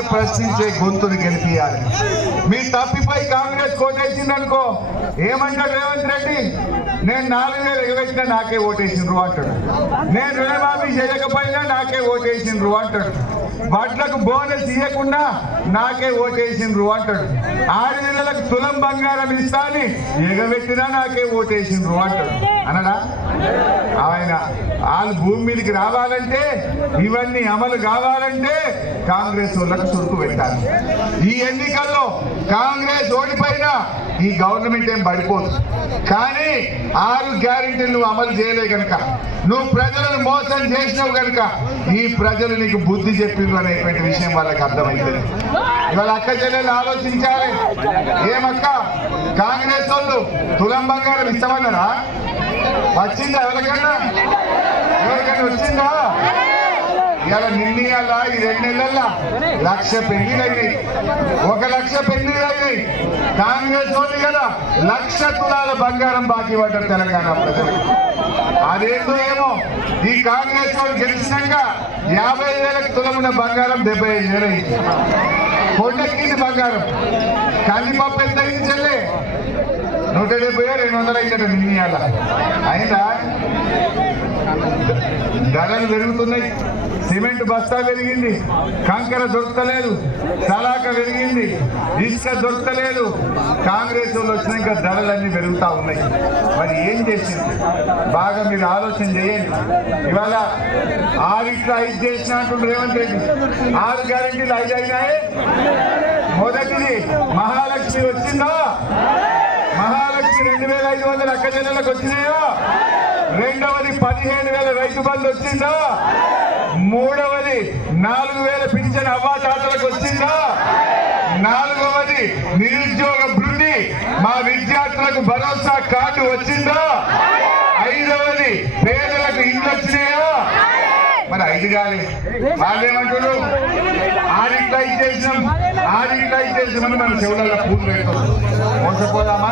వాళ్ళే గొంతుని గెలిపియాలి. మీ తప్పిపై కాంగ్రెస్ కోటేసింది అనుకో ఏమంటాడు రేవంత్ రెడ్డి? నేను నాలుగు వేలు ఎగవేసినా నాకే ఓటేసిండ్రు అంటాడు. నేను రుణమాఫీ చేయకపోయినా నాకే ఓటేసిండ్రు అంటాడు. వడ్లకు బోనస్ ఇవ్వకుండా నాకే ఓటేసిండ్రు అంటాడు. ఆరు నెలలకు తులం బంగారం ఇస్తా అని ఎగబెట్టినా నాకే ఓటేసిండ్రు అంటాడు. అనడా ఆయన వాళ్ళు భూమి మీదకి రావాలంటే ఇవన్నీ అమలు కావాలంటే కాంగ్రెస్ వాళ్ళకు చురుకు పెట్టాలి. ఈ ఎన్నికల్లో కాంగ్రెస్ ఓడిపోయినా ఈ గవర్నమెంట్ ఏం పడిపోదు. కానీ ఆరు గ్యారంటీలు నువ్వు అమలు చేయలే కనుక నువ్వు ప్రజలను మోసం చేసినావు కనుక ఈ ప్రజలు నీకు బుద్ధి చెప్పి చెప్పిండ్రు అనేటువంటి విషయం వాళ్ళకి అర్థమైంది ఇవాళ అక్క చెల్లెలు ఆలోచించాలి. ఏమక్క? కాంగ్రెస్ వాళ్ళు తులం బంగారం ఇస్తామన్నారా? వచ్చిందా ఎవరికన్నా? ఎవరికైనా వచ్చిందా? ఇలా నిన్నయాల ఈ రెండు నెలల్లో లక్ష పెళ్ళిళ్ళైనాయి ఒక లక్ష పెళ్ళిళ్ళైనాయి కాంగ్రెస్ వాళ్ళు కదా లక్ష తులాల బంగారం బాకీ పడ్డారు తెలంగాణ ప్రజలు. అదేందో ఏమో ఈ కాంగ్రెస్ వాళ్ళు గెలిచినాక యాభై వేలకు తులమున బంగారం డెబ్బై ఐదు వేలు అయింది. కొండెక్కింది బంగారం. కందిపప్పు ఎంత అయింది నూట డెబ్బై రెండు వందల అయిందట నిన్నయాల అయిందా? ధరలు పెరుగుతున్నాయి. సిమెంట్ బస్తా పెరిగింది. కంకర దొరకలేదు. సలాక పెరిగింది. ఇసుక దొరకలేదు. కాంగ్రెస్ వాళ్ళు వచ్చినాక ధరలన్నీ పెరుగుతూ ఉన్నాయి. మరి ఏం చేసింది? బాగా మీరు ఆలోచన చేయండి. ఇవాళ ఆరిట్లో ఐదు చేసినట్టు రేవంత్ రెడ్డి. ఆరు గ్యారెంటీలు ఐదు అయినాయి. మొదటిది మహాలక్ష్మి వచ్చిందా? మహాలక్ష్మి రెండు వేల ఐదు వందల అక్క చెల్లెలకు వచ్చినాయో? రెండవది పదిహేను వేల రైతు బంధు వచ్చిందా? మూడవది నాలుగు వేల పింఛన్ అవ్వాతాతలకు వచ్చిందా? నాలుగవది నిరుద్యోగ వృద్ధి మా విద్యార్థులకు భరోసా కార్డు వచ్చిందా? ఐదవది పేదలకు ఇండ్లు వచ్చినాయా? మరి ఐదు కాలే. వాళ్ళేమంటారు ఆరింట్లో ఇచ్చేసినాం ఆరింట్లో ఇచ్చేసినామని మన చెవులలో పూర్తి పెడతాం మోసపోదామా?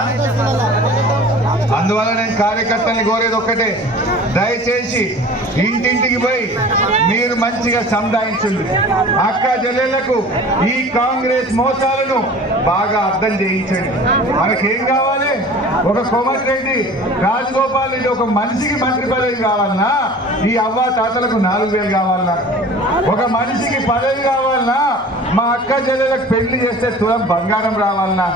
అందువల్ల నేను కార్యకర్తల్ని కోరేది ఒక్కటే. దయచేసి ఇంటింటికి పోయి మీరు మంచిగా సంధాయించండి అక్క జల్లెలకు ఈ కాంగ్రెస్ మోసాలను బాగా అర్థం చేయించండి. మనకేం కావాలి? ఒక కోమటిరెడ్డి రాజగోపాల్ రెడ్డి ఒక మనిషికి మంత్రి పదవి కావాలన్నా ఈ అవ్వ తాతలకు నాలుగు వేలు కావాలన్నా. ఒక మనిషికి పదవి కావాలన్నా మా అక్క చెల్లెలకు పెళ్ళి చేస్తే తులం బంగారం రావాలన్నా.